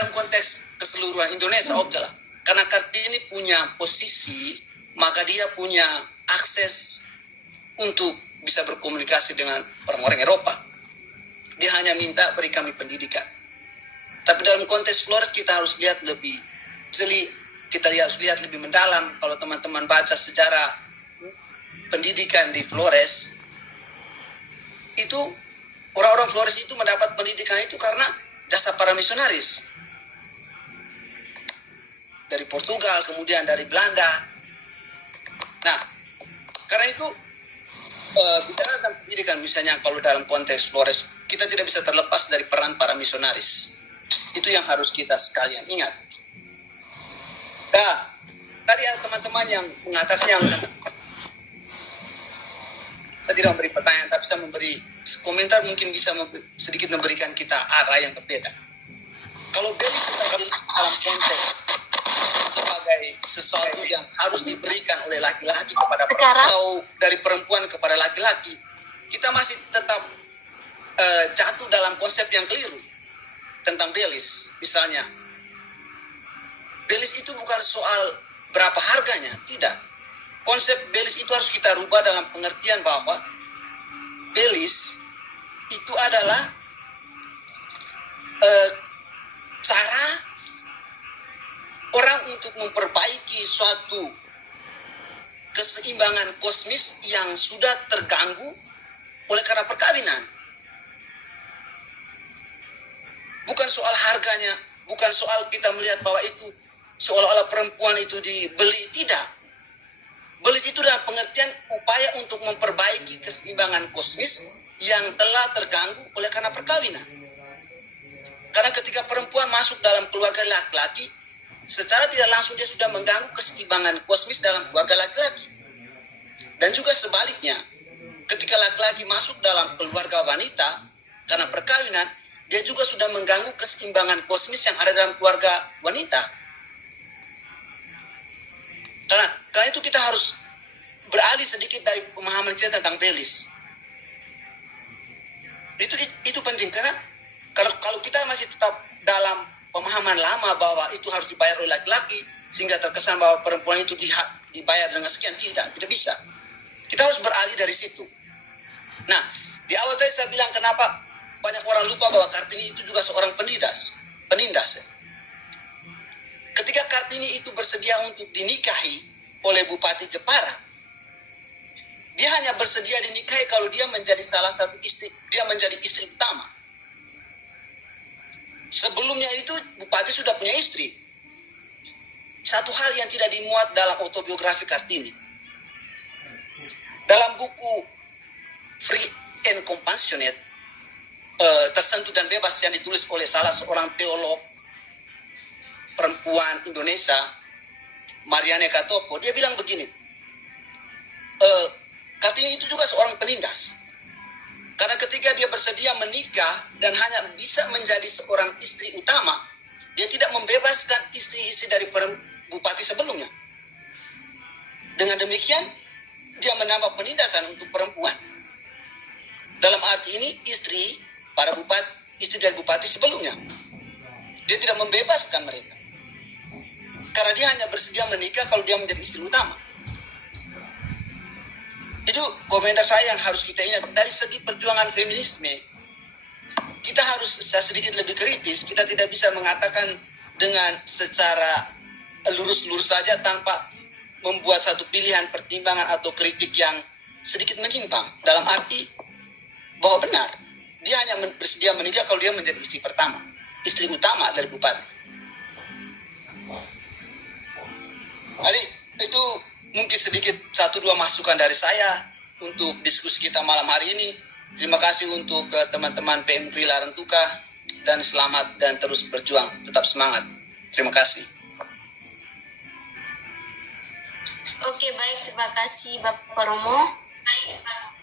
dalam konteks keseluruhan Indonesia oke lah. Karena Kartini punya posisi, maka dia punya akses untuk bisa berkomunikasi dengan orang-orang Eropa. Dia hanya minta beri kami pendidikan. Tapi dalam konteks Flores kita harus lihat lebih jeli, kita harus lihat lebih mendalam. Kalau teman-teman baca sejarah pendidikan di Flores, itu orang-orang Flores itu mendapat pendidikan itu karena jasa para misionaris. Dari Portugal, kemudian dari Belanda. Nah, karena itu bicara tentang pendidikan, misalnya kalau dalam konteks Flores, kita tidak bisa terlepas dari peran para misionaris. Itu yang harus kita sekalian ingat. Nah, tadi ada teman-teman yang mengatakan yang saya tidak memberi pertanyaan, tapi saya memberi komentar, mungkin bisa sedikit memberikan kita arah yang berbeda. Kalau Belis dalam konteks sebagai sesuatu yang harus diberikan oleh laki-laki kepada perempuan atau dari perempuan kepada laki-laki, kita masih tetap jatuh dalam konsep yang keliru tentang Belis. Misalnya, Belis itu bukan soal berapa harganya, tidak. Konsep Belis itu harus kita rubah dalam pengertian bahwa Belis itu adalah cara orang untuk memperbaiki suatu keseimbangan kosmis yang sudah terganggu oleh karena perkawinan. Bukan soal harganya, bukan soal kita melihat bahwa itu seolah-olah perempuan itu dibeli, tidak. Belis itu dalam pengertian upaya untuk memperbaiki keseimbangan kosmis yang telah terganggu oleh karena perkawinan. Karena ketika perempuan masuk dalam keluarga laki-laki, secara tidak langsung dia sudah mengganggu keseimbangan kosmis dalam keluarga laki-laki. Dan juga sebaliknya, ketika laki-laki masuk dalam keluarga wanita karena perkawinan, dia juga sudah mengganggu keseimbangan kosmis yang ada dalam keluarga wanita. Karena itu kita harus beralih sedikit dari pemahaman kita tentang Belis. Itu penting, karena kalau kita masih tetap dalam pemahaman lama bahwa itu harus dibayar oleh laki-laki, sehingga terkesan bahwa perempuan itu dibayar dengan sekian, tidak bisa. Kita harus beralih dari situ. Nah, di awal tadi saya bilang kenapa banyak orang lupa bahwa Kartini itu juga seorang penindas. Ketika Kartini itu bersedia untuk dinikahi oleh Bupati Jepara, dia hanya bersedia dinikahi kalau dia menjadi salah satu istri, dia menjadi istri utama. Sebelumnya itu Bupati sudah punya istri. Satu hal yang tidak dimuat dalam autobiografi Kartini. Dalam buku Free and Compassionate, Tersentuh dan Bebas, yang ditulis oleh salah seorang teolog perempuan Indonesia, Mariane Katopo, dia bilang begini, Kartini itu juga seorang penindas. Karena ketika dia bersedia menikah dan hanya bisa menjadi seorang istri utama, dia tidak membebaskan istri-istri dari bupati sebelumnya. Dengan demikian, dia menambah penindasan untuk perempuan. Dalam arti ini, istri dari bupati sebelumnya. Dia tidak membebaskan mereka. Karena dia hanya bersedia menikah kalau dia menjadi istri utama. Itu komentar saya yang harus kita ingat. Dari segi perjuangan feminisme, kita harus sedikit lebih kritis. Kita tidak bisa mengatakan dengan secara lurus-lurus saja tanpa membuat satu pilihan pertimbangan atau kritik yang sedikit menyimpang. Dalam arti bahwa benar, dia hanya bersedia menikah kalau dia menjadi istri pertama, istri utama dari bupati. Jadi itu mungkin sedikit 1-2 masukan dari saya untuk diskusi kita malam hari ini. Terima kasih untuk teman-teman PMK Larantuka, dan selamat dan terus berjuang, tetap semangat. Terima kasih. Oke, baik, terima kasih Bapak Romo. Baik, Pak.